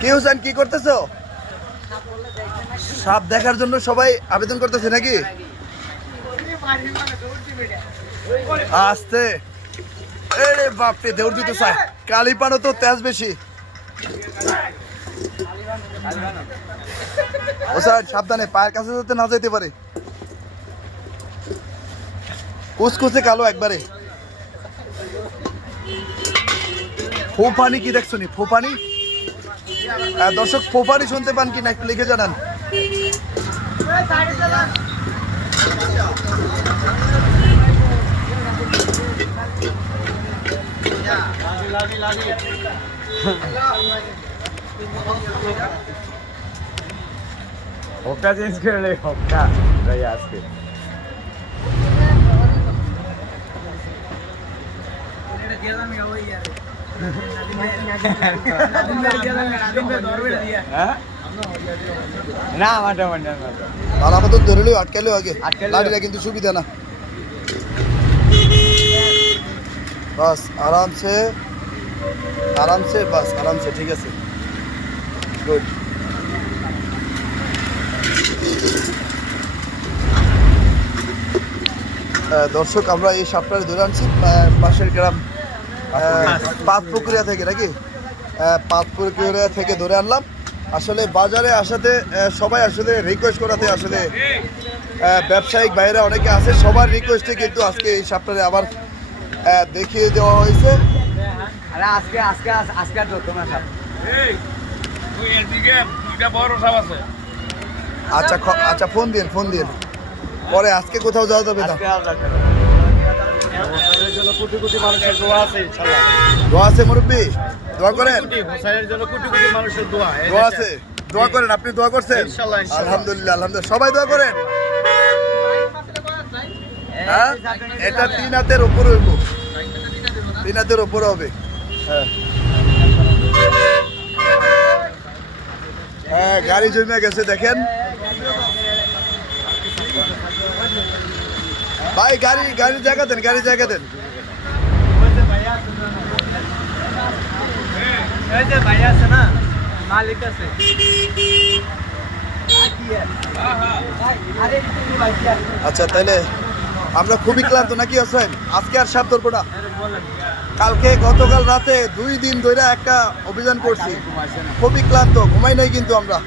কি হোসেন কি করতেছো? সাপ দেখার জন্য সবাই আবেদন করতেছে নাকি? আসতে। এরে বাপরে, দেউর দিতে চায়। কালি পানো তো তেজ বেশি। ও স্যার, সাবধানে, পায়ের কাছে যাতে না যেতে পারে। কুচকুচে কালো একবারে। ফোপানি কি দেখছ নি? ফোপানি? আহ, দর্শক ফোপানি শুনতে পান কি না একটু লিখে জানান। হকটা চেঞ্জ করে ভাই আজকে। না মাঠে মাঠে মাঠে। আর আমাদের আটকালেও আগে। লাঠিটা কিন্তু সুবিধা না। বাস আরামসে আরামসে বাস আরামসে ঠিক আছে। গুড দর্শক আমরা এই সাপটারে ধরে আনছি পাশের গ্রাম। পাঁচপুকুরিয়া থেকে নাকি? আহ, পাঁচপুকুরিয়া থেকে ধরে আনলাম। আসলে বাজারে আসাতে সবাই আসলে রিকোয়েস্ট করাতে আসলে ব্যবসায়িক বাইরে অনেকে আছে সবার রিকোয়েস্টে কিন্তু আজকে এই সাপটারে আবার দেখিয়ে দেওয়া হয়েছে। আজকে আজকে আজকে আর ধরতো না সাপ। তুই এদিকে দুইটা বড় সাপ আছে। আচ্ছা আচ্ছা ফোন দিন ফোন দিন। পরে আজকে কোথাও যাওয়া যাবে না। কোটি কোটি মানুষের দোয়া আছে ইনশাআল্লাহ। দোয়া আছে মুরব্বী দোয়া করেন। হোসাইনের জন্য কোটি কোটি মানুষের দোয়া দোয়া আছে দোয়া করেন আপনি দোয়া করছেন। আলহামদুলিল্লাহ আলহামদুলিল্লাহ সবাই দোয়া করেন। হ্যাঁ? এটা তিন হাতের উপরে হইব। তিন হাতের উপরে হবে। হ্যাঁ। হ্যাঁ গাড়ি জমে গেছে দেখেন। ভাই গাড়ি গাড়ির জায়গা দেন গাড়ির জায়গা দেন। ভাই আছে না মালিক আছে। আচ্ছা তাহলে আমরা খুবই ক্লান্ত নাকি আছেন আজকে আর সাপ ধরবো না। কালকে গতকাল রাতে দুই দিন ধরে একটা অভিযান করছি। খুবই ক্লান্ত ঘুমাই নাই কিন্তু আমরা।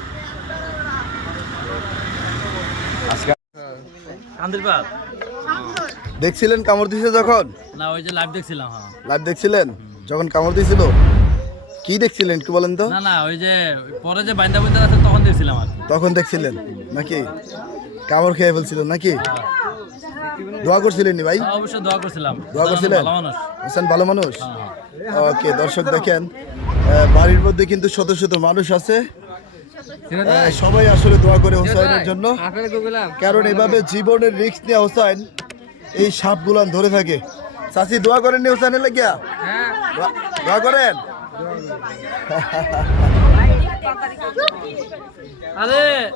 বাপ। দেখছিলেন কামড় দিছে যখন? না ওই যে লাইভ দেখছিলাম হ্যাঁ। লাইভ দেখছিলেন? যখন কামড় দিছিল? কি দেখছিলেন একটু বলেন তো? না না ওই যে পরে যে বাইন্দা বাইন্দা আছে তখন দেখছিলাম আর তখন দেখছিলেন? নাকি? কামড় খেয়ে ফেলছিল নাকি? দোয়া করছিলেন নি ভাই? হ্যাঁ, অবশ্যই দোয়া করছিলাম। দোয়া করছিলেন? ভালো মানুষ। হোসেন ভালো মানুষ? হ্যাঁ, ওকে দর্শক দেখেন বাড়ির মধ্যে কিন্তু শত শত মানুষ আছে। সবাই আসলে দোয়া করে হোসাইনের জন্য। কারণ এভাবে জীবনের রিস্ক নিয়ে হোসাইন এই সাপগুলান ধরে থাকে। চাষি দোয়া করেননি হোসাইনের লাগিয়া? দোয়া- দোয়া করেন। আরে।